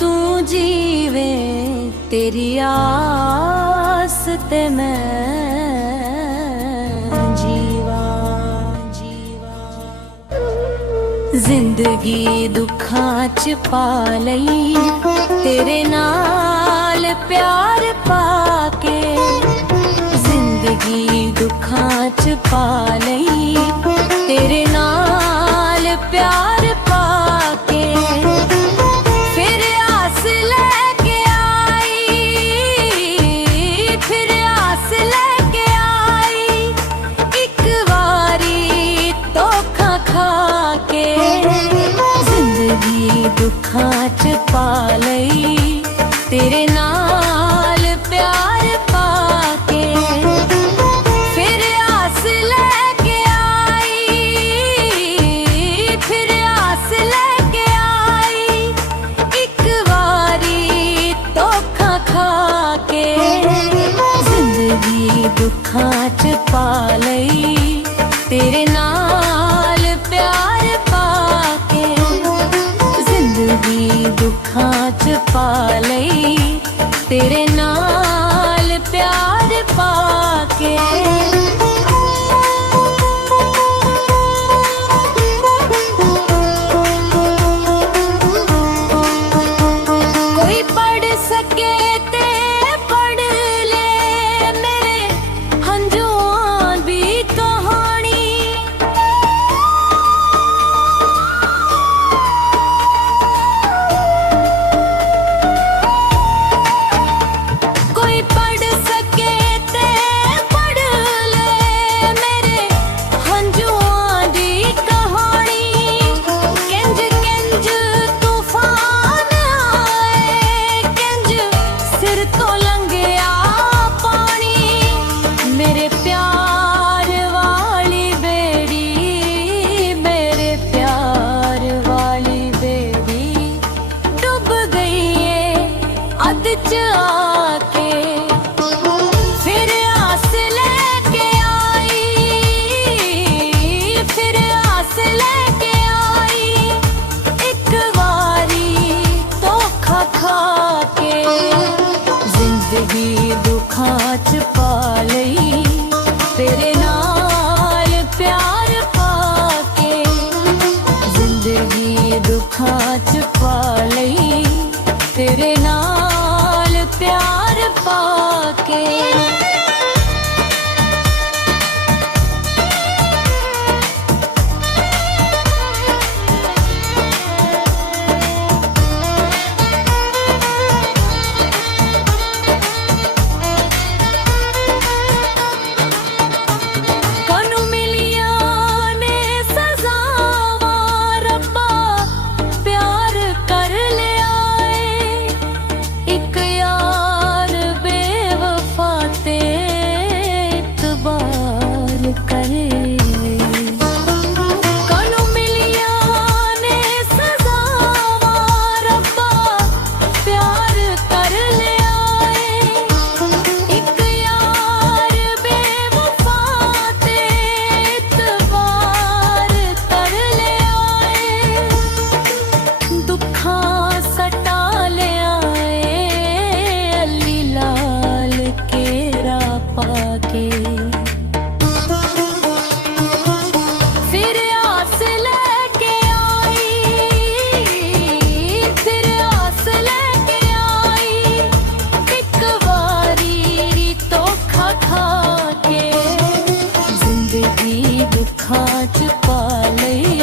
तू जीवे तेरी आस ते मैं जीवा जिंदगी दुखां च पा लई तेरे नाल प्यार पाके जिंदगी दुखां च पा लई तेरे नाल प्यार पाके फिर आस लेके आई फिर आस लेके आई एक बारी धोखा खा के जिंदगी दुखां च पा लई तेरे नाल प्यार पाके फिर आस लेके आई फिर आस लेके आई एक बारी धोखा खा के जिंदगी दुखां च पा लई तेरे नाल प्यार पाके जिंदगी दुखां च पा लई तेरे नाल प्यार पाके कोई पढ़ सके ते पढ़ ले मेरे हंजुआं दी कहानी कोई पढ़ सके ते पढ़ ले मेरे हंजुआं दी कहानी किंज किंज तूफान आए किंज सिर तो लंघिया पानी मेरे प्यार वाली बेड़ी मेरे प्यार वाली बेड़ी डूब गई है अध च आके फिर आस लेके आई फिर आस लेके आई एक बारी धोखा खा के जिंदगी दुखां च पा लई तेरे नाल प्यार पाके जिंदगी दुखां च पा लई तेरे नाल प्यार पाके कानू मिलिया ने सजावा रब्बा प्यार कर लिया एक यार बेवफा ते इतबार करे कानू मिलिया ने सजावा रब्बा प्यार कर लिया एक यार बेवफा ते इतबार कर लिया दुखां सटा लिया अली लाल केरा पाके फिर आस लेके आई फिर आस लेके आई एक बारी धोखा खा के जिंदगी दुखां च पा लई